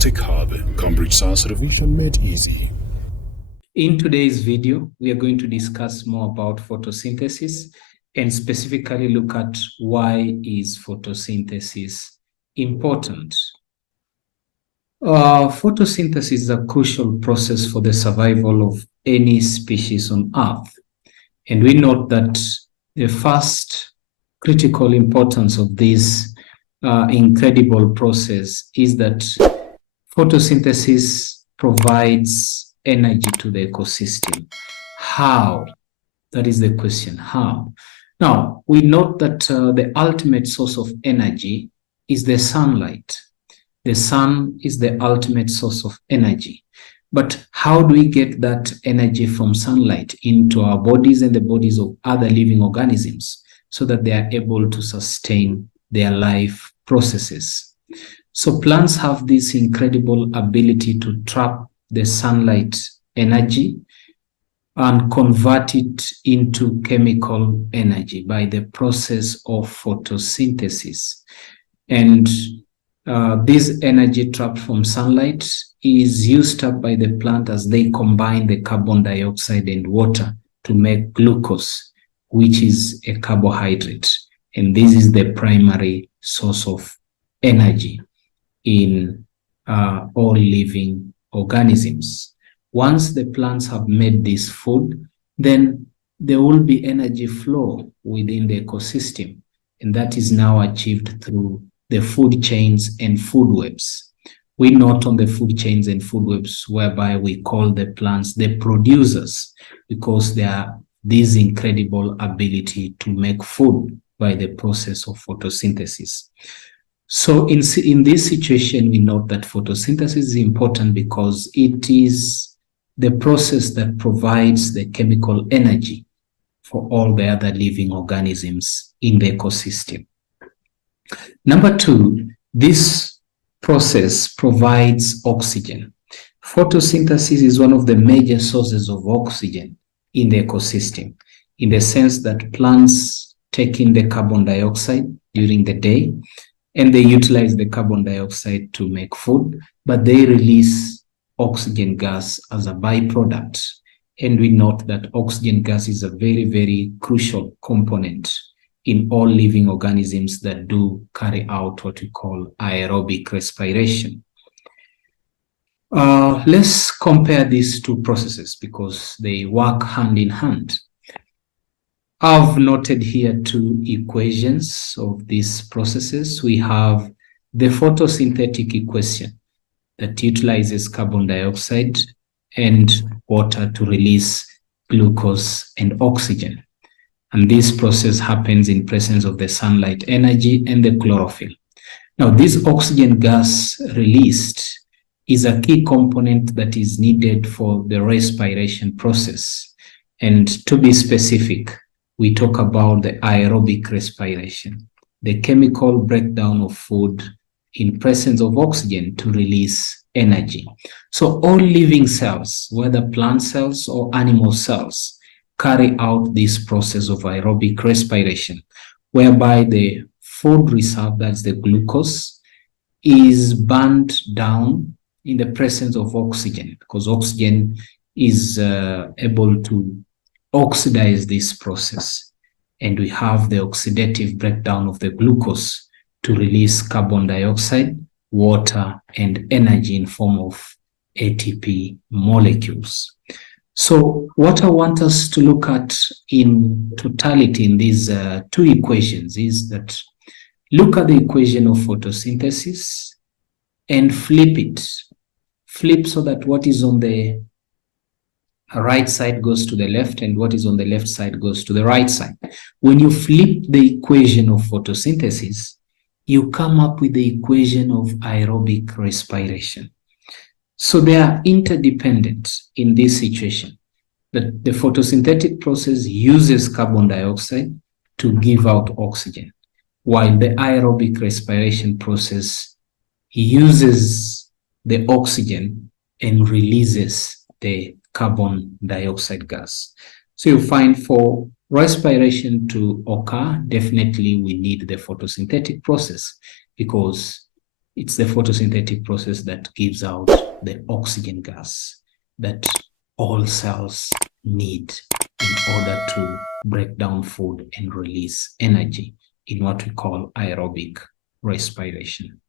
Optic Hub, Cambridge Science Revision made easy. In today's video, we are going to discuss more about photosynthesis and specifically look at why is photosynthesis important. Photosynthesis is a crucial process for the survival of any species on Earth. And we note that the first critical importance of this incredible process is that photosynthesis provides energy to the ecosystem. How? That is the question. How? Now, we note that the ultimate source of energy is the sunlight. The sun is the ultimate source of energy. But how do we get that energy from sunlight into our bodies and the bodies of other living organisms so that they are able to sustain their life processes? So plants have this incredible ability to trap the sunlight energy and convert it into chemical energy by the process of photosynthesis. And this energy trapped from sunlight is used up by the plant as they combine the carbon dioxide and water to make glucose, which is a carbohydrate. And this is the primary source of energy in all living organisms. Once the plants have made this food, then there will be energy flow within the ecosystem, and that is now achieved through the food chains and food webs. We note on the food chains and food webs whereby we call the plants the producers because they are this incredible ability to make food by the process of photosynthesis. So in this situation, we note that photosynthesis is important because it is the process that provides the chemical energy for all the other living organisms in the ecosystem. Number two, this process provides oxygen. Photosynthesis is one of the major sources of oxygen in the ecosystem, in the sense that plants take in the carbon dioxide during the day, and they utilize the carbon dioxide to make food, but they release oxygen gas as a byproduct. And we note that oxygen gas is a very, very crucial component in all living organisms that do carry out what we call aerobic respiration. Let's compare these two processes because they work hand in hand. I've noted here two equations of these processes. We have the photosynthetic equation that utilizes carbon dioxide and water to release glucose and oxygen. And this process happens in presence of the sunlight energy and the chlorophyll. Now, this oxygen gas released is a key component that is needed for the respiration process. And to be specific, we talk about the aerobic respiration, the chemical breakdown of food in presence of oxygen to release energy. So all living cells, whether plant cells or animal cells, carry out this process of aerobic respiration, whereby the food reserve, that's the glucose, is burned down in the presence of oxygen, because oxygen is able to oxidize this process. And we have the oxidative breakdown of the glucose to release carbon dioxide, water, and energy in form of ATP molecules. So what I want us to look at in totality in these two equations is that look at the equation of photosynthesis and flip it. Flip so that what is on the right side goes to the left and what is on the left side goes to the right side. When you flip the equation of photosynthesis, you come up with the equation of aerobic respiration. So they are interdependent in this situation. The photosynthetic process uses carbon dioxide to give out oxygen, while the aerobic respiration process uses the oxygen and releases the carbon dioxide gas. So you find for respiration to occur, definitely we need the photosynthetic process because It's the photosynthetic process that gives out the oxygen gas that all cells need in order to break down food and release energy in what we call aerobic respiration.